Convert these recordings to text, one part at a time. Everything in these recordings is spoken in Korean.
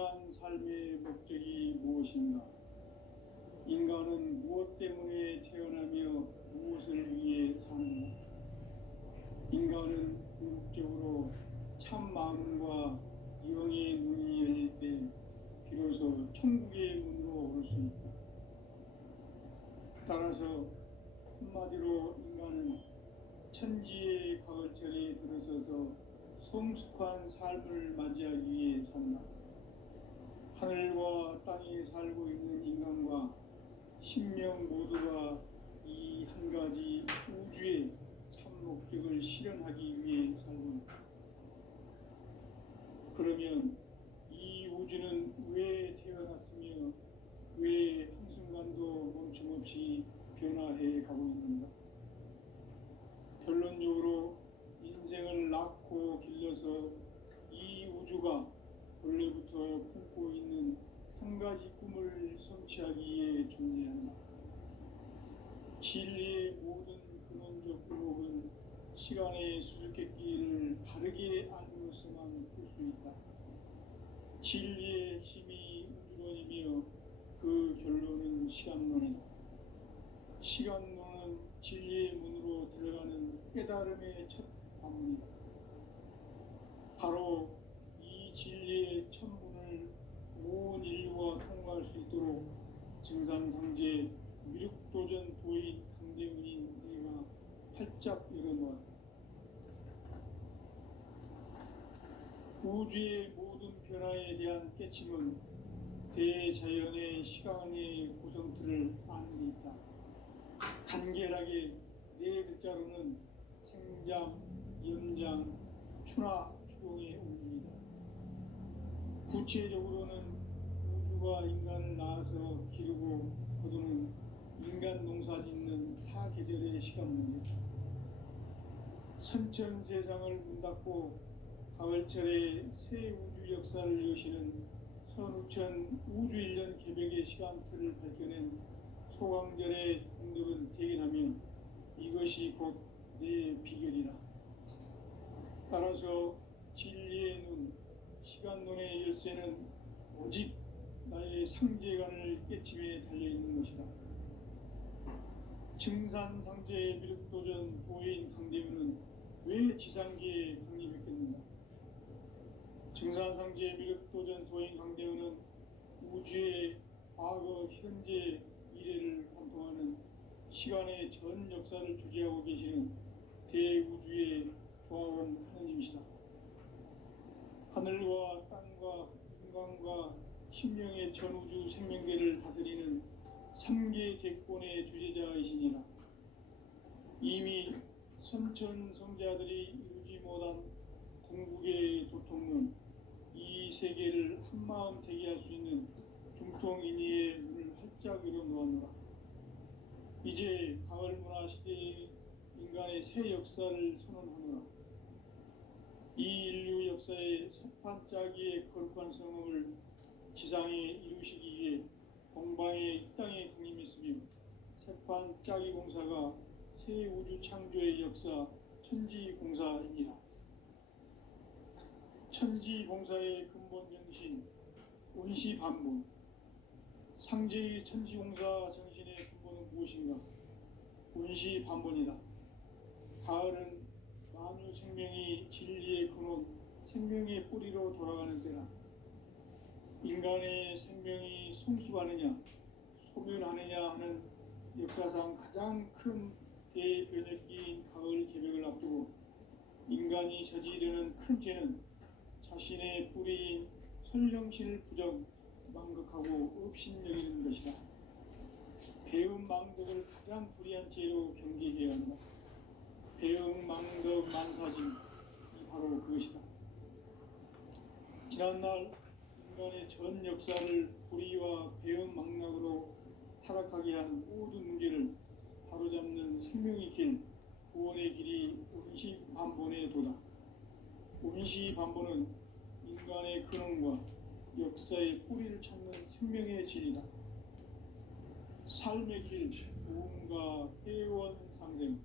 인간 삶의 목적이 무엇인가? 인간은 무엇 때문에 태어나며 무엇을 위해 사는가? 인간은 궁극적으로 참 마음과 영의 눈이 열릴 때 비로소 천국의 문으로 오를 수 있다. 따라서 한마디로 인간은 천지의 가을철에 들어서서 성숙한 삶을 맞이하기 위해 산다. 하늘과 땅에 살고 있는 인간과 신명 모두가 이 한 가지 우주의 참 목적을 실현하기 위해 살고 있다. 그러면 이 우주는 왜 태어났으며 왜 한순간도 멈춤없이 변화해 가고 있는가? 결론적으로 인생을 낳고 길러서 이 우주가 원래부터 품고 있는 한 가지 꿈을 성취하기 위해 존재한다. 진리의 모든 근원적 의목은 시간의 수수께끼를 바르게 알므로서만 풀 수 있다. 진리의 핵심이 우주론이며 그 결론은 시간론이다. 시간론은 진리의 문으로 들어가는 깨달음의 첫 관문이다. 바로 이 진리의 첫 문을 온 인류가 통과할 수 있도록 증산상제 미륵도전 도인 강대훈인 내가 활짝 열어놓았다. 우주의 모든 변화에 대한 깨침은 대자연의 시간의 구성틀을 아는 데 있다. 간결하게 네 글자로는 생장, 연장, 추나 추동의 원리이다. 구체적으로는 우주가 인간을 낳아서 기르고 거두는 인간 농사 짓는 사계절의 시간 문제, 선천 세상을 문 닫고 가을철에 새 우주 역사를 여시는 선우천 우주 1년 개벽의 시간틀을 밝혀낸 소강절의 공덕은 대견하며 이것이 곧 내 비결이라. 따라서 진리의 눈, 시간론의 열쇠는 오직 나의 상제관을 깨침에 달려있는 것이다. 증산상제의 미륵도전 도인 강대훈은 왜 지상계에 강림했겠는가? 증산상제의 미륵도전 도인 강대훈은 우주의 과거, 현재, 미래를 관통하는 시간의 전 역사를 주재하고 계시는 대우주의 조화원 하느님이시다. 하늘과 땅과 인간과 신명의 전우주 생명계를 다스리는 3계 대권의 주제자이시니라. 이미 선천성자들이 이루지 못한 궁극의 도통론, 이 세계를 한마음 되게 할 수 있는 중통인의의 문을 활짝 열어놓았노라. 이제 가을 문화 시대의 인간의 새 역사를 선언하노라. 이 인류 역사의 새판짜기의 거룩한 성음을 지상에 이루시기 위해 동방의 이 땅에 강림했으며 새판짜기 공사가 새 우주 창조의 역사 천지공사이니라. 천지공사의 근본 정신 운시반본, 상제의 천지공사 정신의 근본은 무엇인가? 운시반본이다. 가을은 만유 생명이 진리의 근원, 생명의 뿌리로 돌아가는 때다. 인간의 생명이 성숙하느냐, 소멸하느냐 하는 역사상 가장 큰 대변혁기인 가을 개벽을 앞두고 인간이 저지르는 큰 죄는 자신의 뿌리인 설령신을 부정, 망극하고 업신여기는 것이다. 배움 망덕을 가장 불의한 죄로 경계해야 한다. 배움 망덕 만사짐이 바로 그것이다. 지난날 인간의 전 역사를 불의와 배움 망락으로 타락하게 한 모든 문제를 바로잡는 생명의 길, 구원의 길이 운시반본의 도다. 운시반본은 인간의 근원과 역사의 뿌리를 찾는 생명의 질이다. 삶의 길, 무언가 회원상생.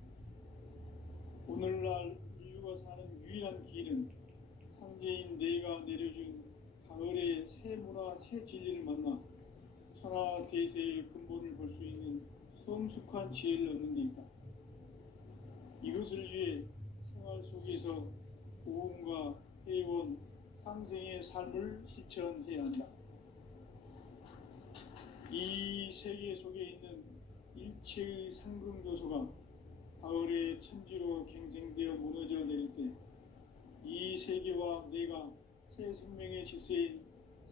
오늘날 인류가 사는 유일한 길은 상제인 내가 내려준 가을의 새 문을 새 진리를 만나 천하 대세의 근본을 볼 수 있는 성숙한 지혜를 얻는 데 있다. 이것을 위해 생활 속에서 보험과 회원, 상생의 삶을 실천해야 한다. 이 세계 속에 있는 일체의 상승교소가 가을의 천지로 갱생되어 무너져 내릴 때 이 세계와 내가 새 생명의 질서인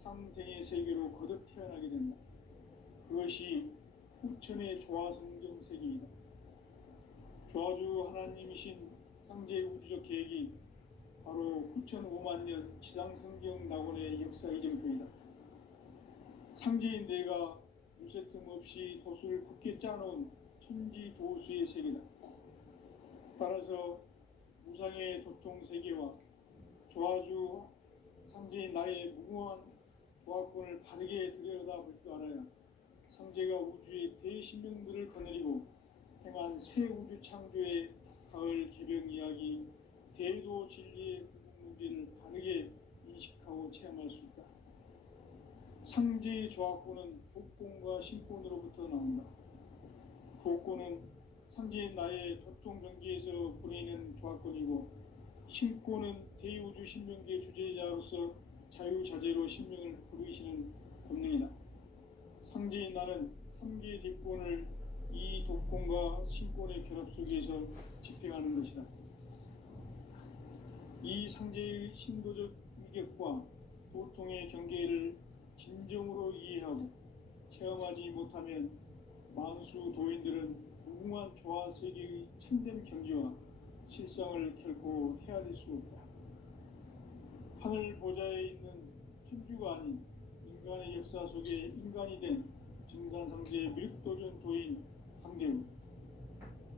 상생의 세계로 거듭 태어나게 된다. 그것이 후천의 조화성경 세계이다. 조화주 하나님이신 상제 우주적 계획이 바로 후천 5만 년 지상성경 낙원의 역사 이정표이다. 상제인 내가 무쇠틈 없이 도수를 굳게 짜놓은 천지 도수의 세계다. 따라서 무상의 도통 세계와 조화주 상제인 나의 무궁한 조화권을 바르게 들여다볼 줄 알아야 상제가 우주의 대신명들을 거느리고 행한 새 우주 창조의 가을 개병 이야기, 대도 진리의 문제를 바르게 인식하고 체험할 수 있다. 상제의 조화권은 복권과 신권으로부터 나온다. 복권은 상제인 나의 도통 경계에서 부리는 조화권이고, 신권은 대우주 신명계 주제자로서 자유자재로 신명을 부르시는 본능이다. 상제인 나는 3개의 뒷권을 이 독권과 신권의 결합 속에서 집행하는 것이다. 이 상제의 신도적 위격과 도통의 경계를 진정으로 이해하고 체험하지 못하면 만수 도인들은 무궁한 조화 세계의 참된 경지와 실상을 결코 헤아릴 수 없다. 하늘 보좌에 있는 천주가 아닌 인간의 역사 속에 인간이 된 증산상제의 밀도전 도인 강대우,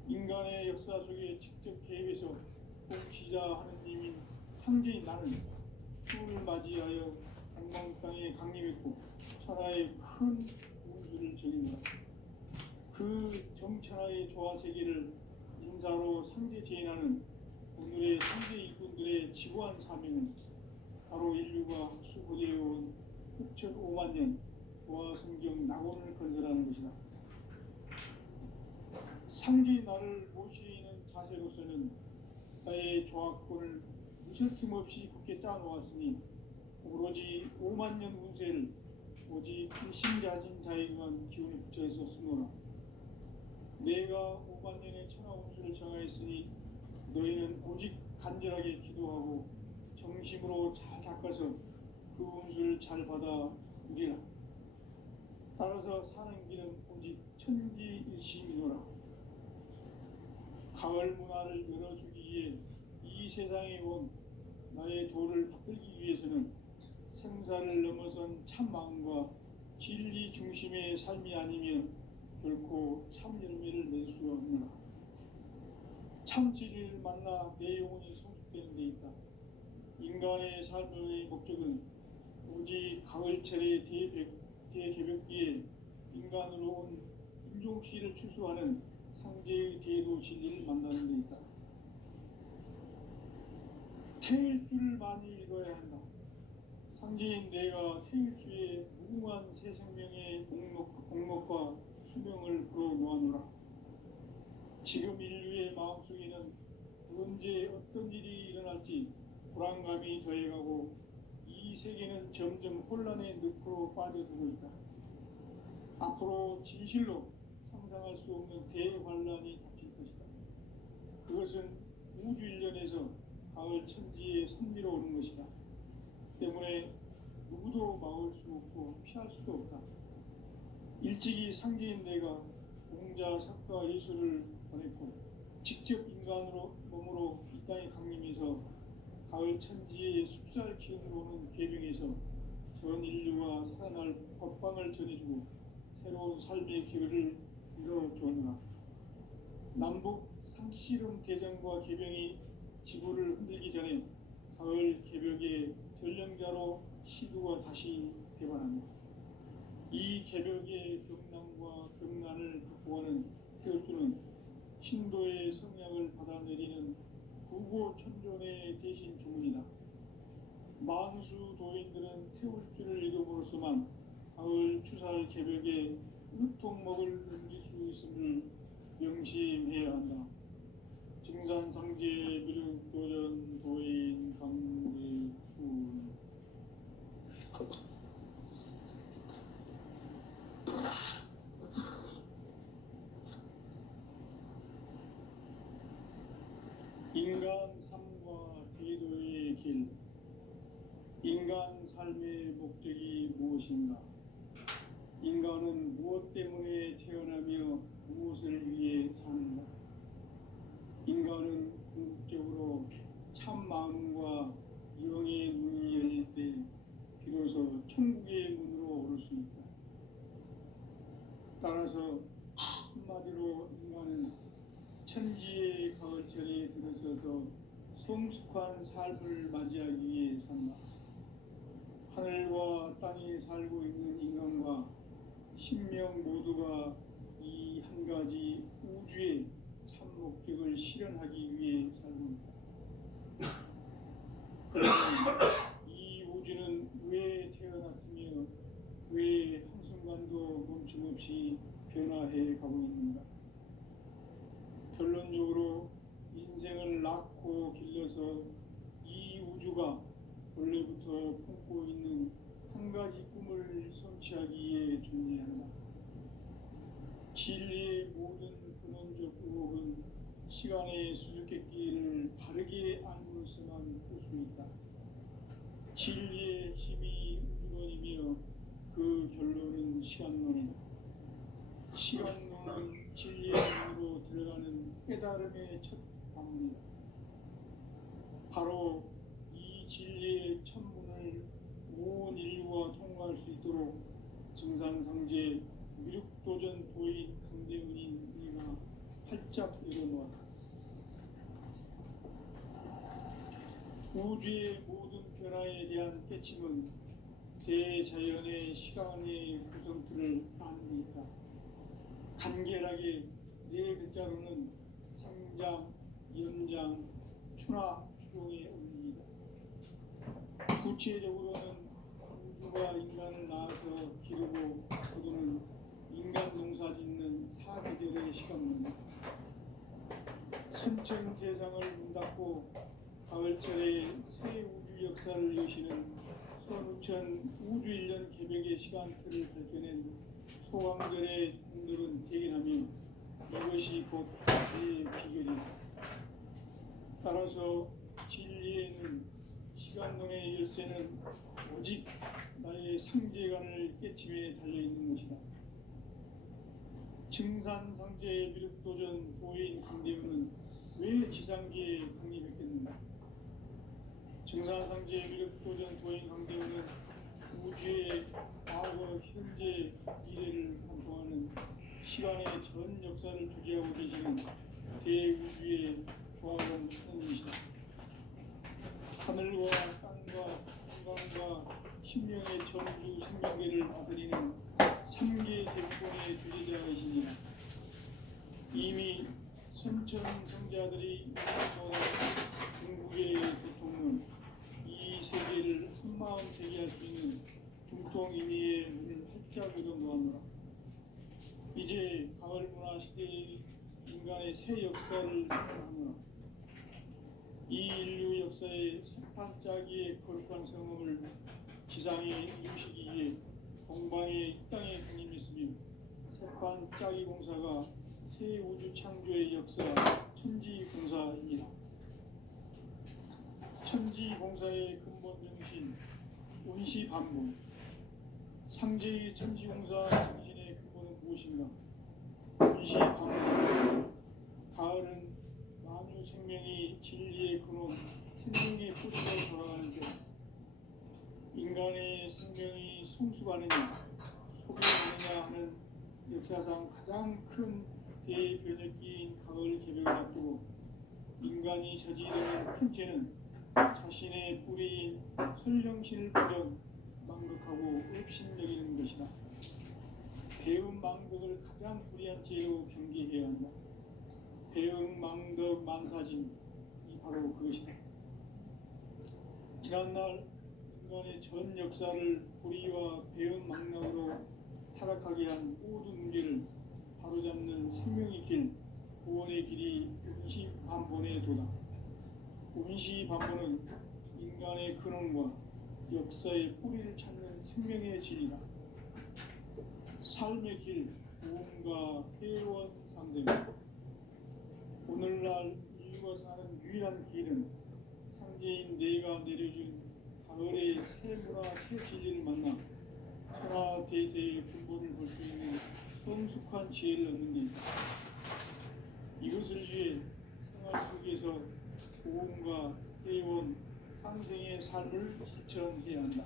인간의 역사 속에 직접 개입해서 통치자 하느님인 상제인 나는 추운을 맞이하여 엉망 땅에 강림했고 천하의 큰 운수를 적인다. 그 정천하의 조화 세계를 인사로 상제 제인하는 오늘의 상제 일꾼들의 지구한 사명은 바로 인류가 학수고대해온 후천 5만 년 조화 성경 낙원을 건설하는 것이다. 상제의 나를 모시는 자세로서는 나의 조화권을 무쇠틈 없이 굳게 짜놓았으니 오로지 5만 년 운세를 오직 일심자진 자에게만 기운을 붙여서 쓰노라. 내가 5만 년의 천하 운수를 정하였으니 너희는 오직 간절하게 기도하고 정심으로 잘 닦아서 그 운수를 잘 받아 누리라. 따라서 사는 길은 오직 천지일심이노라. 가을 문화를 열어주기 위해 이 세상에 온 나의 도를 받들기 위해서는 생사를 넘어선 참 마음과 진리 중심의 삶이 아니면 결코 참 열매를 낼 수 없느라. 참 진리를 만나 내 영혼이 성숙되는 데 있다. 인간의 삶의 목적은 오직 가을철의 대개벽기에 인간으로 온 인종씨를 추수하는 상제의 대도 진리를 만나는 데 있다. 태일주를 많이 읽어야 한다. 상제인 내가 태일주의 무궁한 새 생명의 공목과 수명을 불어놓아노라. 지금 인류의 마음속에는 언제 어떤 일이 일어날지 불안감이 더해가고 이 세계는 점점 혼란의 늪으로 빠져들고 있다. 앞으로 진실로 상상할 수 없는 대환란이 닥칠 것이다. 그것은 우주 일련에서 가을 천지에 선미로 오는 것이다. 때문에 누구도 막을 수 없고 피할 수도 없다. 일찍이 상제인 내가 공자, 석가, 예수를 보냈고 직접 인간으로 몸으로 이 땅에 강림해서 가을 천지의 숲살 기운으로 오는 계명에서 전 인류가 살아날 법방을 전해주고 새로운 삶의 기회를 열어주었노라. 남북 상씨름 대전과 개병이 지구를 흔들기 전에 가을 개벽의 전령자로 시두가 다시 대발한다. 이 개벽의 병난과 병난을 극복하는 태어주는 신도의 성향을 받아내리는 구고천존의 대신 주문이다. 만수 도인들은 세울 줄을 이름으로서만 가을 추살 개벽에 으통목을 넘길 수 있음을 명심해야 한다. 증산상제 미륵도전 도인 강대훈. 인간 삶과 대도의 길. 인간 삶의 목적이 무엇인가? 인간은 무엇 때문에 태어나며 무엇을 위해 사는가? 인간은 궁극적으로 참 마음과 영의 눈이 열릴 때 비로소 천국의 문으로 오를 수 있다. 따라서 한마디로 인간은 천지의 가을철에 들어서서 성숙한 삶을 맞이하기 위해 산다. 하늘과 땅에 살고 있는 인간과 신명 모두가 이 한 가지 우주의 참 목적을 실현하기 위해 살고 있다. 그러면 이 우주는 왜 태어났으며 왜 한순간도 멈춤없이 변화해 가고 있는가? 결론적으로 인생을 낳고 길러서 이 우주가 원래부터 품고 있는 한 가지 꿈을 성취하기 위해 존재한다. 진리의 모든 근원적 의혹은 시간의 수수께끼를 바르게 알므로서만 풀 수 있다. 진리의 핵심이 우주론이며 그 결론은 시간론이다. 시간론은 진리의 문으로 들어가는 깨달음의 첫 방문이다. 바로 이 진리의 첫 문을 온 인류가 통과할 수 있도록 증산상제 미륵도전 도인 강대훈인 네가 활짝 열어놓았다. 우주의 모든 변화에 대한 깨침은 대자연의 시간의 구성틀을 아는 데 있다. 간결하게 네 글자로는 생장, 연장, 추나 추동의 원리이다. 구체적으로는 우주가 인간을 낳아서 기르고 거두는 인간 농사 짓는 사계절의 시간입니다. 선천 세상을 문 닫고 가을철에 새 우주 역사를 여시는 선우천 우주 1년 개벽의 시간틀을 밝혀낸 소강절의 공들은 대견하며 이것이 곧 내 비결이다. 따라서 진리에는 시간론의 열쇠는 오직 나의 상제관을 깨침에 달려있는 것이다. 증산상제 미륵도전 도인 강대훈은 왜 지상계에 강림했겠는가? 증산상제 미륵도전 도인 강대훈은 우주의 과거, 현재, 미래를 관통하는 시간의 전 역사를 주재하고 계시는 대우주의 조화로운 하느님이시다. 하늘과 땅과 공간과 신명의 전주 생명계를 다스리는 3계 대권의 주재자이시니라. 이미 선천 성자들이 모든 중국의 대통령 이 세계를 한마음 되게 할 수 있는 중통인의의 문을 활짝 열어놓았노라. 이제 가을 문화 시대의 인간의 새 역사를 선언하노라. 이 인류 역사의 새판짜기의 거룩한 성음을 지상에 이루시기 위해 동방의 이 땅에 강림했으며 새판짜기 공사가 새 우주 창조의 역사 천지공사입니다. 천지공사의 근본 정신 운시반복. 상제의 천지공사 정신의 근본은 무엇인가? 운시반복. 가을은 만유 생명이 진리의 근원, 생명의 뿌리로 돌아가는 데 인간의 생명이 성숙하느냐, 소비하느냐 하는 역사상 가장 큰 대변혁기인 가을 개벽을 앞두고 인간이 저지르는 큰 죄는 자신의 뿌리인 설령신을 부정, 망극하고 업신여기는 것이다. 배움 망덕을 가장 불의한 죄로 경계해야 한다. 배움 망덕 만사진 이 바로 그것이다. 지난날 인간의 전 역사를 불의와 배은망락으로 타락하게 한 모든 문제를 바로잡는 생명의 길, 구원의 길이 운시반본에 도다. 운시반본은 인간의 근원과 역사의 뿌리를 찾는 생명의 진리다. 삶의 길, 구원과 회원 상생. 오늘날 인류가 사는 유일한 길은 상제인 내가 내려준 가을의 새 문화, 새 진리를 만나 천하 대세의 근본을 볼 수 있는 성숙한 지혜를 얻는 데이다. 이것을 위해 생활 속에서 보험과 회원, 상생의 삶을 실천해야 한다.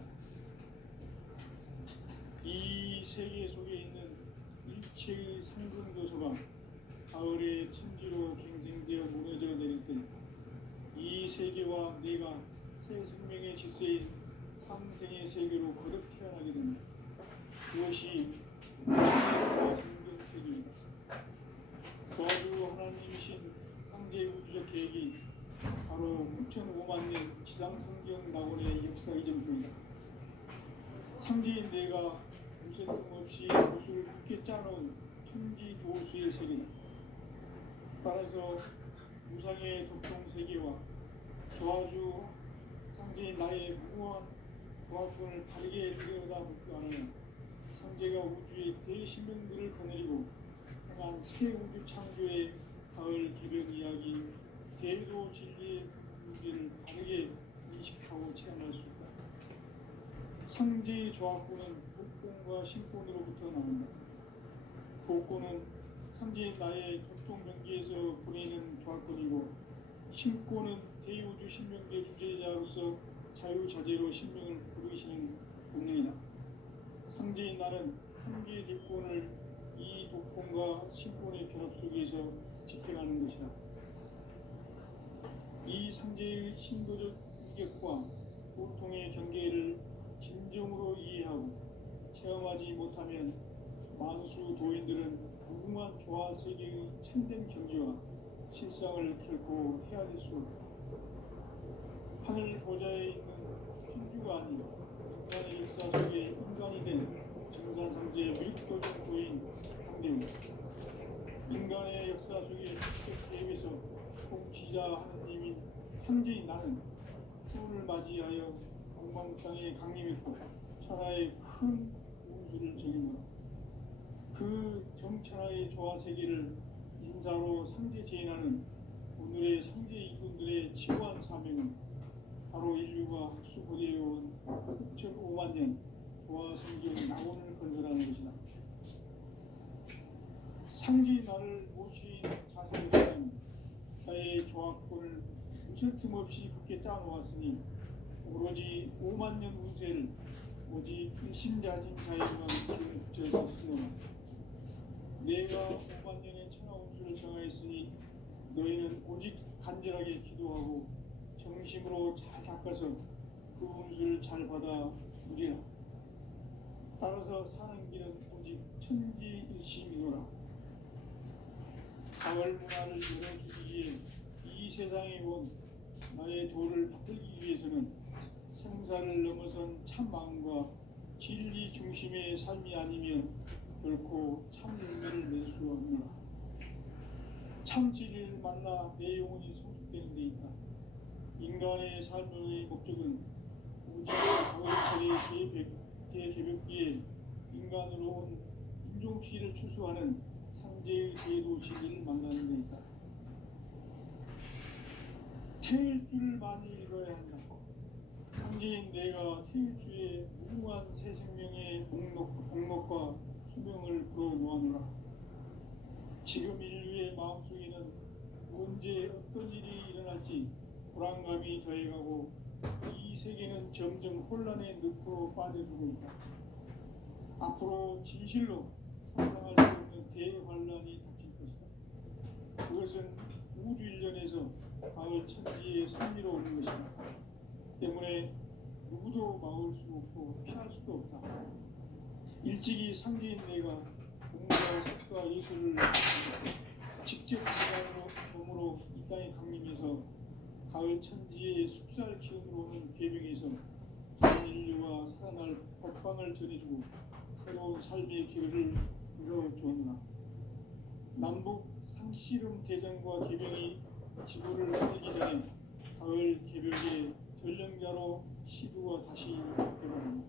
이 세계 속에 있는 일체의 상승 도서가 가을의 천지로 갱생되어 무너져 내릴 때 이 세계와 내가 새 생명의 질서인 상생의 세계로 거듭 태어나게 됩니다. 그것이 우주의 성경 세계이다. 도와주 하나님이신 상제 우주적 계획이 바로 9,500만 년 지상성경 낙원의 역사 이전표이다. 상제인 내가 무쇠 틈없이 도수를 굳게 짜놓은 천지 도수의 세계다. 따라서 무상의 도통 세계와 도와주 상제인 나의 무모한 도화권을 바르게 들여다보지 않으며 상제가 우주의 대신명들을 거느리고 행한 새 우주 창조의 가을 개변 이야기, 대도 진리의 문제를 바르게 인식하고 체험할 수 있다. 상제의 조합권은 복권과 신권으로부터 나온다. 복권은 상제인 나의 도통 경계에서 보내는 조합권이고, 신권은 대우주 신명계 주제자로서 자유자재로 신명을 부르시는 본능이다. 상제인 나는 3개의 대권을 이 독권과 신권의 결합 속에서 집행하는 것이다. 이 상제의 신도적 인격과 보통의 경계를 진정으로 이해하고 체험하지 못하면 만수 도인들은 무궁한 조화 세계의 참된 경지와 실상을 결코 헤아릴 수 없다. 하늘 보좌에 있는 천주가 아닌 인간의 역사 속에 인간이 된 정산상제의 밀도적 도인 강대우. 인간의 역사 속에 직접 개입해서 통치자 하느님인 상제인 나는 수을 맞이하여 동방 땅에 강림했고 천하의 큰 운수를 정해놓아 그 정천하의 조화 세계를 인사로 상제 제인하는 오늘의 상제 이군들의 지고한 사명은 바로 인류가 학수고대해온 6,500만 년 조화 성경 낙원을 건설하는 것이다. 상제 나를 모신 자세로서는 나의 조합권을 무슨 틈 없이 굳게 짜놓았으니 오로지 5만 년 운세를 오직 일심자진 자에게만 기운 붙여서 쓰노라. 내가 5만 년의 천하 운수를 정하였으니 너희는 오직 간절하게 기도하고 정심으로 잘 닦아서 그 운수를 잘 받아 누리라. 따라서 사는 길은 오직 천지일심이노라. 가을 문화를 열어주기 위해 이 세상에 온 나의 도를 받들기 위해서는 생사를 넘어선 참 마음과 진리 중심의 삶이 아니면 결코 참 열매를 낼 수 없노라. 참 진리를 만나 내 영혼이 성숙되는 데 있다. 인간의 삶의 목적은 오직 가을철의 대개벽기에 인간으로 온 인종시를 추수하는 상제의 대도 진리를 만나는 데 있다. 태일주를 많이 읽어야 한다. 상제인 내가 태일주의 무궁한 새 생명의 목록과 수명을 불어놓아노라. 지금 인류의 마음속에는 언제 어떤 일이 일어날지 불안감이 더해가고 이 세계는 점점 혼란의 늪으로 빠져들고 있다. 앞으로 진실로 상상할 수 없는 대환란이 닥칠 것이다. 그것은 우주 일련에서 가을 천지의 승리로 오는 것이다. 때문에 누구도 막을 수 없고 피할 수도 없다. 일찍이 상제인 내가 공부와 색과 예술을 직접 인간으로 몸으로 이 땅에 강림해서 가을 천지의 숙살 기운으로 오는 계명에서 자연이 인류와 살아날 법방을 전해주고 새로운 삶의 기회를 열어주었나. 남북 상씨름 대전과 개병이 지구를 살기 전에 가을 개벽의 전령자로 시부가 다시 되어갑니다.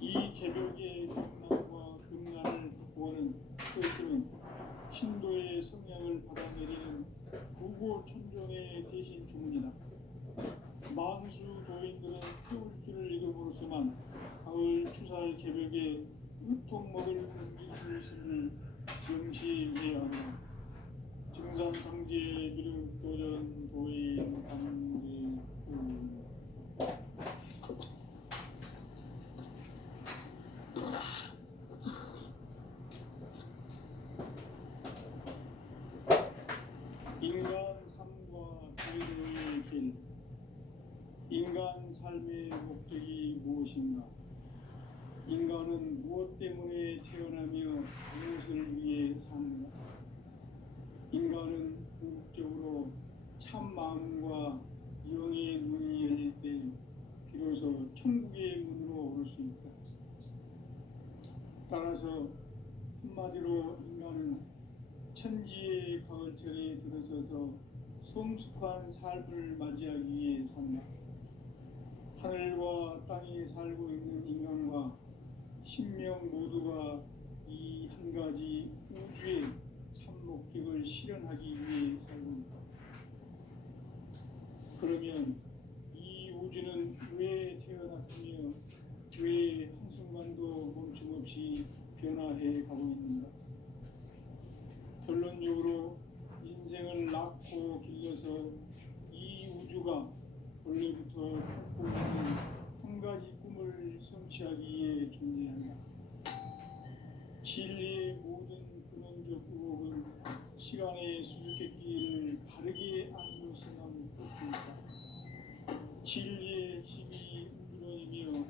이 개벽의 경남과 금난을 극복하는 그들은 신도의 성량을 받아내리는 구고천존의 대신 주문이다. 만수 도인들은 태울 줄을 읽음으로써만 가을 추살 개벽에 으통 먹을 기술을 명시해야 한다. 증산상제 미륵도전 도인 강제구 인간 삶과 자유의 길. 인간 삶의 목적이 무엇인가? 인간은 무엇 때문에 태어나며 무엇을 위해 사는가? 인간은 궁극적으로 참 마음과 영의 눈이 열릴 때 비로소 천국의 문으로 오를 수 있다. 따라서 한마디로 인간은 천지의 가을철에 들어서서 성숙한 삶을 맞이하기 위해 산다. 하늘과 땅에 살고 있는 인간과 신명 모두가 이 한 가지 우주의 참 목적을 실현하기 위해 살고 있다. 그러면 이 우주는 왜 태어났으며 왜 한순간도 멈춤없이 변화해 가고 있는가? 결론적으로 인생을 낳고 길러서 이 우주가 원래부터 갖고 있는 한 가지 꿈을 성취하기 위해 존재한다. 진리의 모든 근원적 의혹은 시간의 수수께끼를 바르게 알고서만 그렇습니다. 진리의 핵심이 우주론이며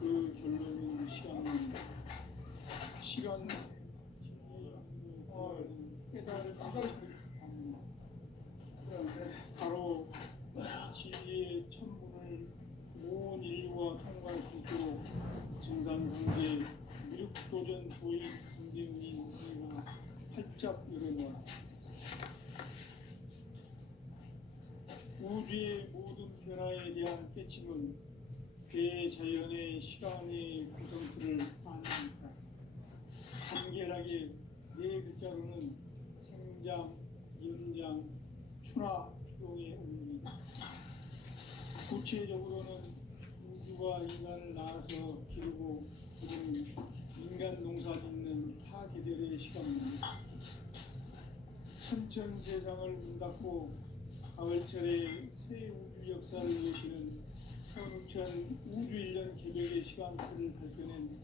그 결론은 시간론이다. 시간 깨달을 바로 진리의 천문을 온 인류가 통과할 수 있도록 증산상제 미륵도전 도인 강대훈이 우리가 활짝 열어놓아. 우주의 모든 변화에 대한 깨침은 대자연의 시간의 구성틀을 아닙니까? 간결하게 네 글자로는 생장, 연장, 추나 추동의 원리다. 구체적으로는 우주가 인간을 낳아서 기르고 그는 인간 농사 짓는 사계절의 시간입니다. 천천 세상을 문 닫고 가을철에 새 우주 역사를 여시는 선우천 우주 1년 개벽의 시간틀을 밝혀낸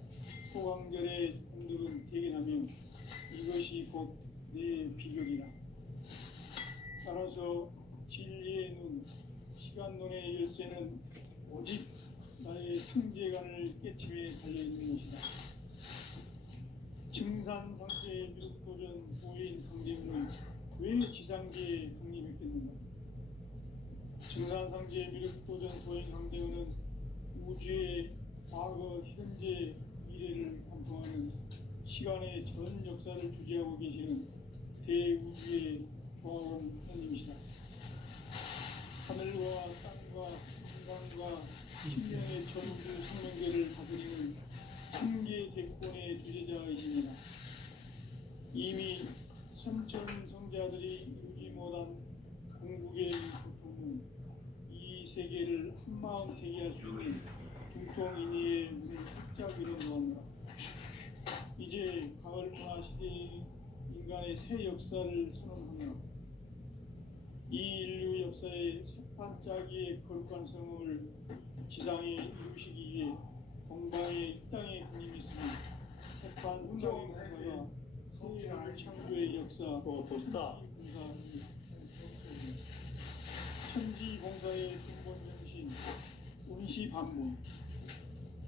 소강절의 공들은 대견하며 이것이 곧 내 비결이다. 따라서 진리의 눈, 시간론의 열쇠는 오직 나의 상제관을 깨침에 달려있는 것이다. 증산상제의 미륵도전 보인 강대훈은 왜 지상계에 강림했겠는가? 증산상제의 미륵도전 도인 강대훈은 우주의 과거, 현재, 미래를 관통하는 시간의 전 역사를 주재하고 계시는 대우주의 조화원 하나님이시다. 하늘과 땅과 인간과 신명의 전우주 생명계를 다스리는 3계 대권의 주제자이십니다. 이미 선천 성자들이 이루지 못한 궁극의 고통은 이 세계를 한마음 되게 할 수 있는 중통인의의 문을 활짝 열어놓았노라. 이제 가을 문화 시대의 인간의 새 역사를 선언하며 이 인류 역사의 새반짝이의 거룩한 성음을 지상에 이루시기 위해 동방의 땅에 강림했으니 새반짝이 공사가 새 우주 창조의 역사 천지공사의 근본 정신 운시반문.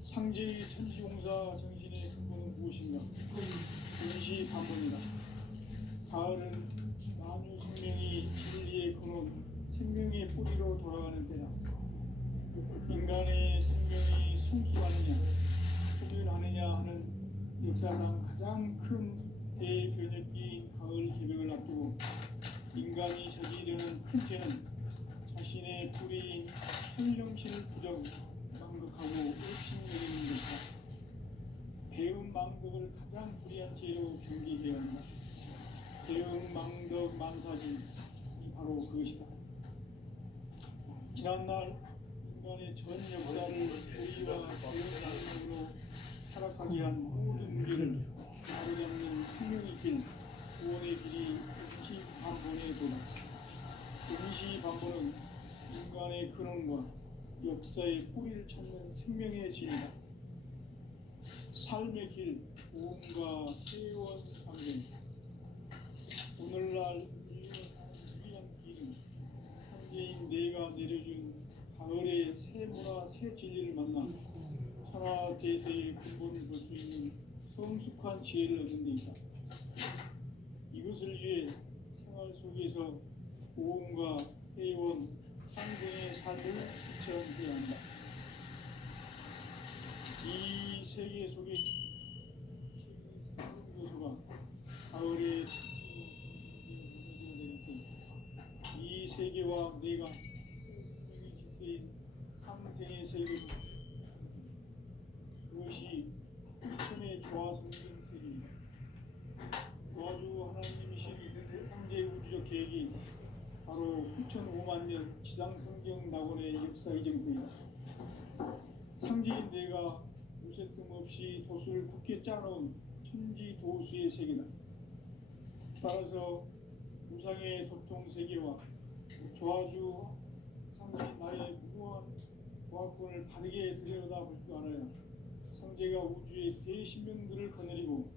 상제의 천지공사 정신의 근본은 무엇인가? 운시반문이다. 가을은 만유 생명이 진리의 근원, 생명의 뿌리로 돌아가는 때다. 인간의 생명이 성숙하느냐 소멸하느냐 하는 역사상 가장 큰 대변혁기인 가을 개벽을 앞두고 인간이 저지르는 큰 죄는 자신의 불의인 현령신을 부정 망극하고 의심여기는 것이다. 배은 망덕을 가장 불의한 죄로 경계해야 한다. 배은 망덕 만사지 바로 그것이다. 지난날 인간의 전 역사를 불의와 배은 망덕으로 타락하게 한 모든 문제를 바로잡는 생명의 길, 구원의 길이 임시반본의 도다. 임시반본은 인간의 근원과 역사의 뿌리를 찾는 생명의 길이다. 삶의 길, 구원과 회원 상생. 오늘날 유일한 길은 현재인 내가 내려준 가을의 새 문화, 새 진리를 만나 천하 대세의 근본을 볼 수 있는 성숙한 지혜를 얻은 데 있다. 이것을 위해 생활 속에서 구원과 회원, 상생의 삶을 실천해야 한다. 이 세계 속에 요소가 가을의 이 세계와 내가 생명의 질서인 상생의 세계, 그것이 천의 조화 성경 세계입니다. 조화주 하나님이신 상제 우주적 계획이 바로 9,500만 년 지상성경 낙원의 역사 이전부이다. 상제인 내가 무쇠 틈 없이 도수를 굳게 짜놓은 천지 도수의 세계다. 따라서 우상의 도통 세계와 조화주 상제인 나의 무모한 조합권을 바르게 들여다볼 줄 알아야 상제가 우주의 대신명들을 거느리고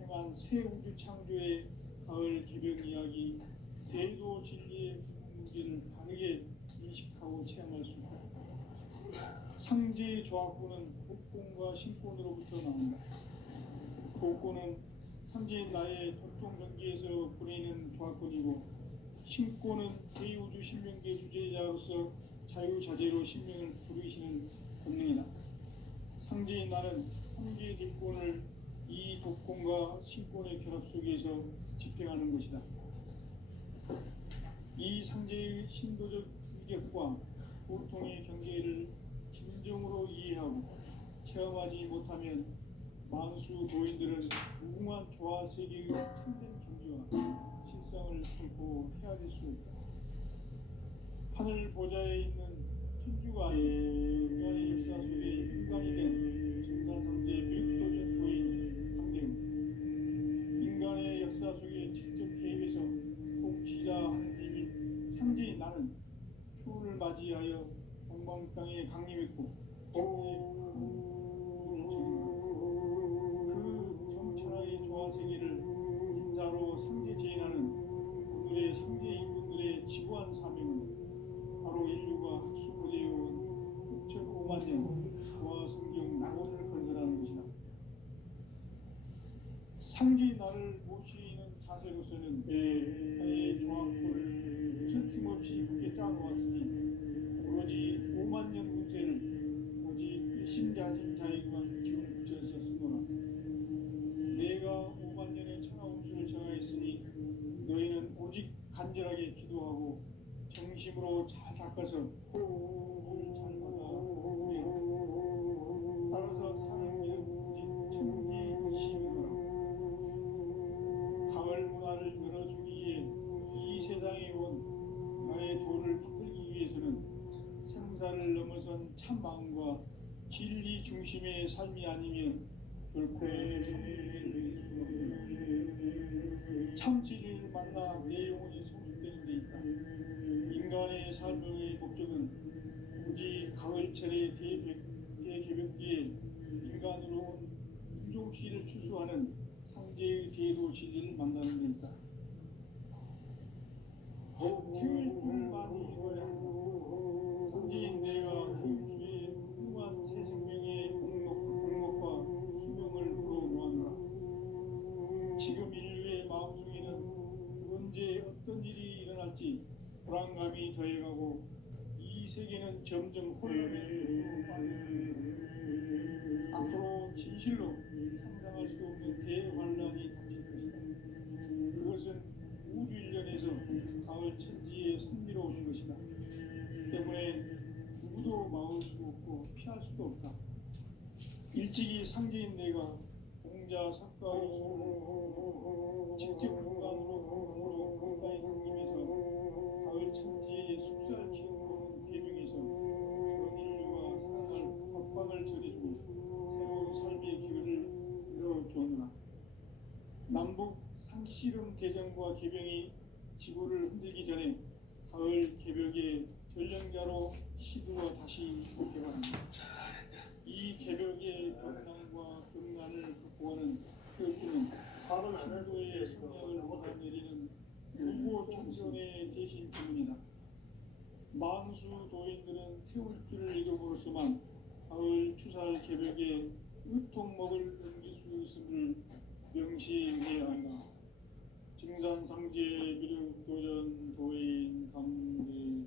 행한 새 우주 창조의 가을 개벽 이야기, 대도 진리의 문제를 바르게 인식하고 체험할 수 있다. 상제의 조합권은 복권과 신권으로부터 나온다. 복권은 상제인 나의 도통 경계에서 보내는 조합권이고, 신권은 대우주 신명계 주제자로서 자유자재로 신명을 부르시는 권능이다. 상제인 나는 상제의 뒷권을 이 독권과 신권의 결합 속에서 집행하는 것이다. 이 상제의 신도적 위격과 고통의 경계를 진정으로 이해하고 체험하지 못하면 만수 도인들은 무궁한 조화 세계의 참된 경지와 실상을 결코 헤아릴 수 있다. 하늘 보좌에 있는 천주가 인간의 역사 속에 인간이 된 전사상제 밀도적 도인 강대웅, 인간의 역사 속에 직접 개입해서 통치자 하느님인 상제인 나는 추운을 맞이하여 동방 땅에 강림했고 그 정천하의 조화 세계를 인사로 상제 제인하는 오늘의 상제 인군들의 지구한 사명은 바로 인류가 학술로해온 6,500만 년 조화 성경 낙원을 건설하는 것이다. 상제의 나를 모시는 자세로서는 나의 조합권을 무슨 틈없이 굳게 짜놓았으니 오로지 5만 년 운세를 오직 일심자진 자에게만 기운을 붙여서 쓰노라. 내가 5만 년의 천하 운수를 정하였으니 너희는 오직 간절하게 기도하고 정심으로 잘 닦아서 운수를 잘 받아 누리라. 따라서 사는 길은 오직 천지득심이노라. 가을 문화를 열어주기에 이 세상에 온 나의 도를 붙들기 위해서는 생사를 넘어선 참 마음과 진리 중심의 삶이 아니면 결코 참 진리를 만나 내 영혼이 성숙되는 데 있다. 인간의 삶의 목적은 오직 가을철의 대개벽기에 인간으로 온 인종시를 추수하는 상제의 대도 시리를 만나는 데 있다. 태울 줄 많이 읽어야 한다. 상제인 내가 태울주의 훌륭한 새 생명의 공목과 수명을 물어놓아노라. 지금 인류의 마음속에는 언제 어떤 일이 일어날지 불안감이 더해가고 이 세계는 점점 혼란에 빠져들고 앞으로 진실로 상상할 수 없는 대환란이 닥칠 것이다. 그것은 우주 일련에서 가을 천지의 선비로 오는 것이다. 때문에 누구도 막을 수 없고 피할 수도 없다. 일찍이 상제인 내가 공자 석가의 손을 직접 공간으로 몸으로 공간에 담기면서 가을 천지의 숲살 키우는 계명에서 그런 인류와 살아갈 법방을 전해주고 새로운 삶의 기회를 열어주었노라. 남북 상씨름 대전과 개병이 지구를 흔들기 전에 가을 개벽의 전령자로 시부가 다시 개발합니다. 이 개벽의 벽난과 금난을 극복하는 태극기는 신도의 성령을 받아내리는 부고 청년의 대신 때문이다. 만수 도인들은 태울 줄을 잃어버렸지만 가을 추살 개벽에 으통먹을 넘길 수 있음을 명시해야 한다. 증산상제 미륵 도전 도인 강대구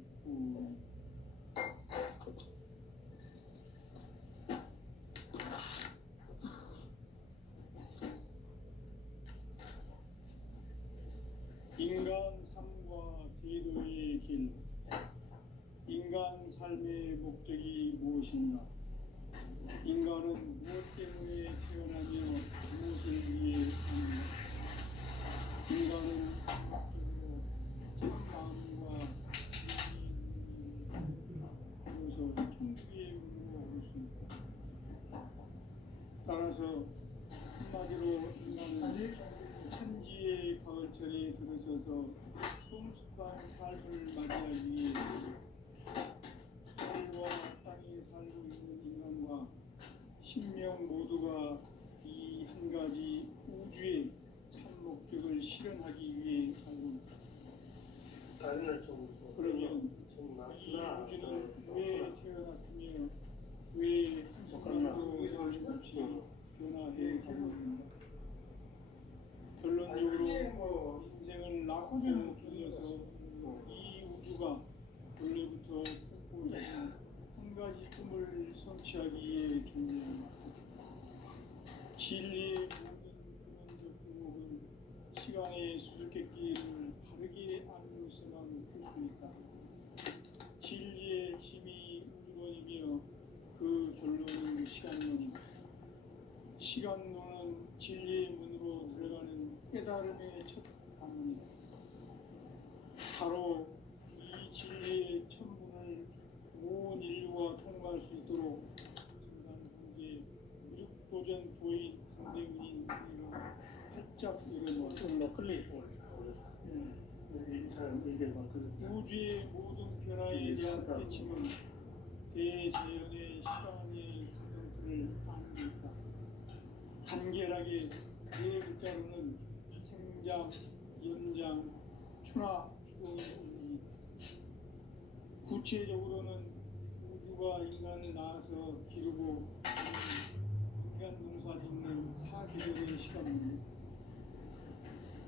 인간 삶과 대도의 길. 인간 삶의 목적이 무엇인가? 인간은 무엇 때문에 태어나며 무엇을 위해 사는가? 인간은 목적으로 참 마음과 비로소 천국의 문으로 올 수 있다. 따라서 한마디로 인간은 천지의 가을철에 들어서서 성숙한 삶을 맞이하기 위해 하늘과 땅에 살고 있는 인간과 신명 모두가 이 한 가지 우주의 참 목적을 실현하기 위해 살고 있다. 그러면 이 우주는 왜 태어났으며 왜 한순간도 없이 변화해 가고 있는가? 결론적으로 인생을 낳고 길러서 이 우주가 원래부터 꿈꾸고 있는 한 가지 꿈을 성취하기 위해 존재한다. 진리의 모든 근원적 의목은 시간의 수수께끼를 바르게 알고서만 풀 수 있다. 진리의 핵심이 우주론이며 그 결론은 시간론이다. 시간론은 진리의 문으로 들어가는 깨달음의 첫 방문이다. 바로 이 진리의 첫 문을 온 인류가 통과할 수 있도록 증산상제 무력도전 도인 강대문인 내가 활짝 열어놓았다. 우주의 모든 변화에 대한 대칭은 대재현의 시간의 구성틀을 아는 데 있다. 간결하게 네 글자로는 생장, 연장, 추나, 추동의 의미이다. 구체적으로는 우주가 인간을 낳아서 기르고 인간 농사 짓는 사계절의 시간입니다.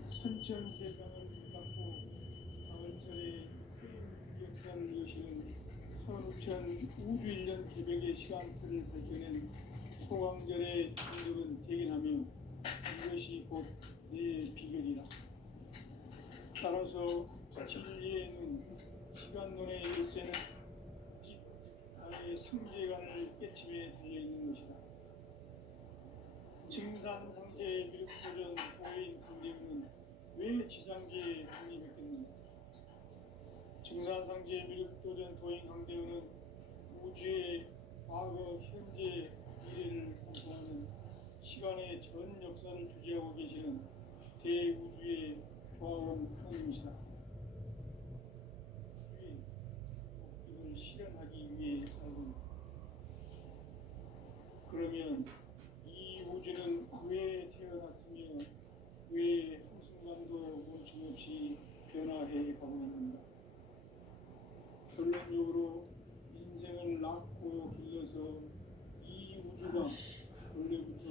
선천세상을 닦고 가을철에 새 우주 역사를 여시는 선우천 우주 1년 개벽의 시간틀을 밝혀낸 소강절의 분들은 대견하며 이것이 곧 내 비결이라. 따라서 진리에는 시간론의 열쇠는 즉 나의 상제관을 깨침에 달려있는 것이다. 증산상제 미륵도전 도인 강대문은 왜 지상계에 확립했겠는가? 증산상제 미륵도전 도인 강대문은 우주의 과거, 현재, 미래를 관통하는 시간의 전 역사를 주재하고 계시는 대우주의 조화원 하나님이시다. 우주의 목적을 실현하기 위해 살고 있다. 그러면 이 우주는 왜 태어났으며 왜 한순간도 멈춤없이 변화해 가고 있는가? 결론적으로 인생을 낳고 길러서 이 우주가 원래부터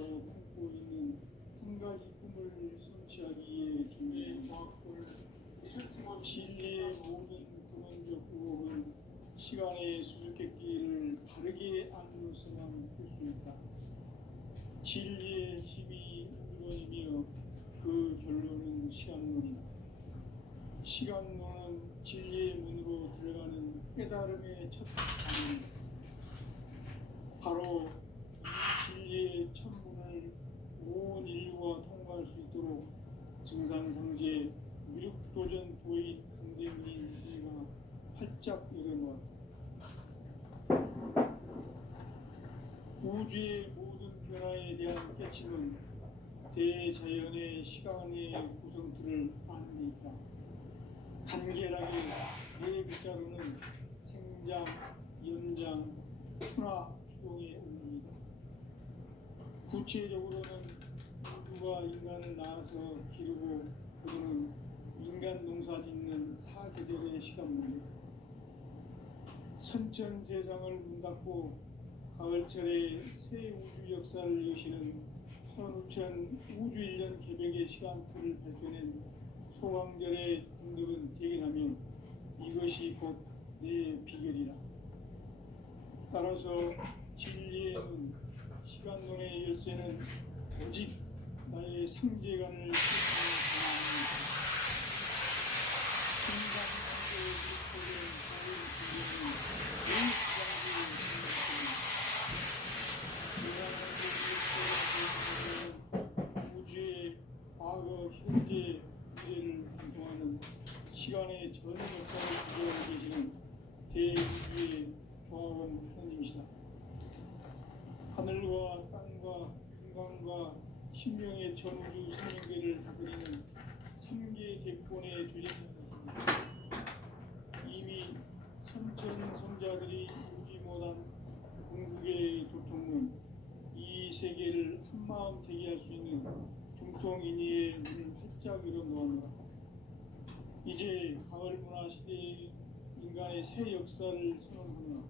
꿈꾸고 있는 한 가지 꿈을 성취하기 위해 존재의 과학을 진리의 모든 근원적 의혹은 시간의 수수께끼를 바르게 알고서만 풀 수 있다. 진리의 힘이 우주론이며 그 결론은 시간론이다. 시간론은 진리의 문으로 들어가는 깨달음의 첫 단계입니다. 바로 이 진리의 첫 문을 온 인류가 통과할 수 있도록 증산상제 미륵도전 도인 강대문인 이가 활짝 열어놓았다. 우주의 모든 변화에 대한 깨침은 대자연의 시간의 구성틀을 아는 데 있다. 간결하게 네 글자로는 생장, 연장, 추나, 추동의 의미이다. 구체적으로는 우주가 인간을 낳아서 기르고 거두는 인간 농사 짓는 사계절의 시간 문제, 선천 세상을 문 닫고 가을철에 새 우주 역사를 여시는 선우천 우주 1년 개벽의 시간틀을 밝혀낸 소왕절의 공덕은 대견하며 이것이 곧 내 비결이라. 따라서 진리의 문, 시간론의 열쇠는 오직 나의 상제관을 우주의 과거, 현재, 미래를 관통하는 시간의 전 역사를 주도하고 계시는 대우주의 조화원 하나님이시다. 하늘과 땅과 인간과 신명의 전우주 생명계를 다스리는 3개 대권의 주진자이십니다. 이미 선천성자들이 울지 못한 궁극의 도통문, 이 세계를 한마음 되게 할 수 있는 중통인의의 문을 활짝 열어놓았노라. 이제 가을 문화 시대의 인간의 새 역사를 선언하노라.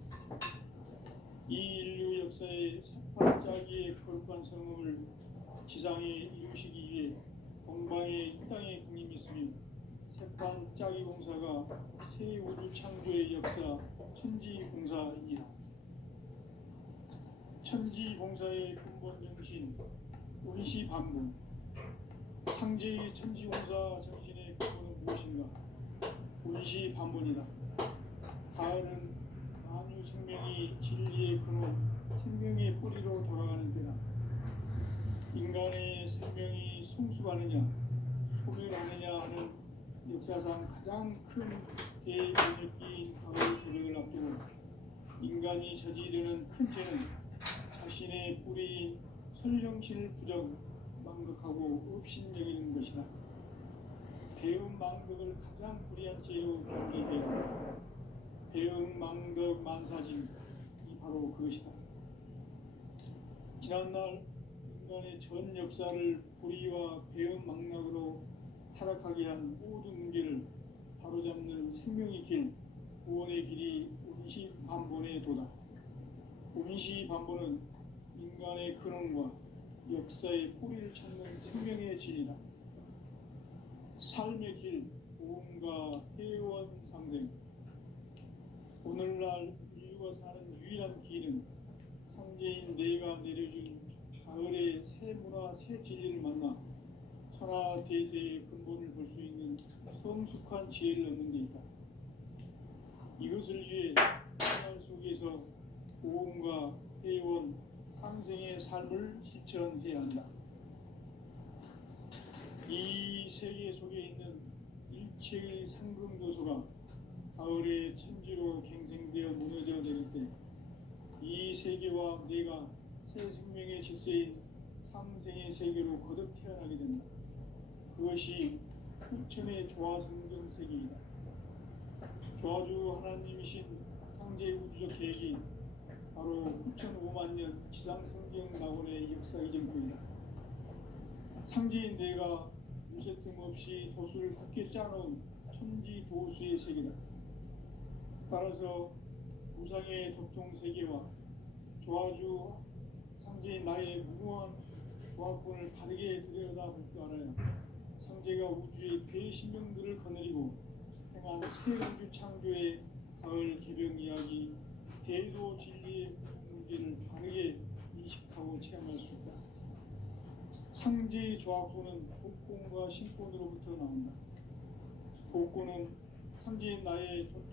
이 인류 역사의 반짝이의 거룩한 성음을 지상에 이루시기 위해 동방에 이 땅에 군림했으며 새반짝이 공사가 새 우주 창조의 역사 천지공사이니라. 천지공사의 근본 정신 운시반분, 상제의 천지공사 정신의 근본은 무엇인가? 운시반분이다. 가을은 만유 생명이 진리의 근원, 생명의 뿌리로 돌아가는 때다. 인간의 생명이 성숙하느냐, 소멸하느냐 하는 역사상 가장 큰 대변혁기인 가을 개벽을 앞두고 인간이 저지르는 큰 죄는 자신의 뿌리인 선령신을 망극하고 업신여기는 것이다. 배음 망덕을 가장 불의한 죄로 경계해야 배음 망덕 만사짐이 바로 그것이다. 지난날 인간의 전 역사를 불의와 배음 망락으로 타락하게 한 모든 문제를 바로잡는 생명의 길, 구원의 길이 운시반본의 도다. 운시반본은 인간의 근원과 역사의 뿌리를 찾는 생명의 진리다. 삶의 길, 보험과 회원 상생. 오늘날 인류가 사는 유일한 길은 상제인 내가 내려준 가을의 새 문화, 새 진리를 만나 천하 대세의 근본을 볼 수 있는 성숙한 지혜를 얻는 데 있다. 이것을 위해 생활 속에서 보험과 회원, 상생의 삶을 실천해야 한다. 이 세계 속에 있는 일체의 상금도소가 가을의 천지로 갱생되어 무너져 내릴 때 이 세계와 내가 새 생명의 질서인 상생의 세계로 거듭 태어나게 된다. 그것이 후천의 조화성경 세계이다. 조화주 하나님이신 상제 우주적 계획이 바로 후천 5만 년 지상성경 낙원의 역사 이전부이다. 상제인 내가 무쇠 틈 없이 도수를 굳게 짜놓은 천지 도수의 세계다. 따라서 무상의 도통 세계와 조화주 상제인 나의 무모한 조합권을 바르게 들여다볼 줄 알아야 상제가 우주의 대신명들을 거느리고 행한 새 우주 창조의 가을 개벽 이야기, 대도 진리의 문제를 바르게 인식하고 체험할 수 있다. 상지 조합구는 복권과 신권으로부터 나온다. 복권은 상지인 나의 전통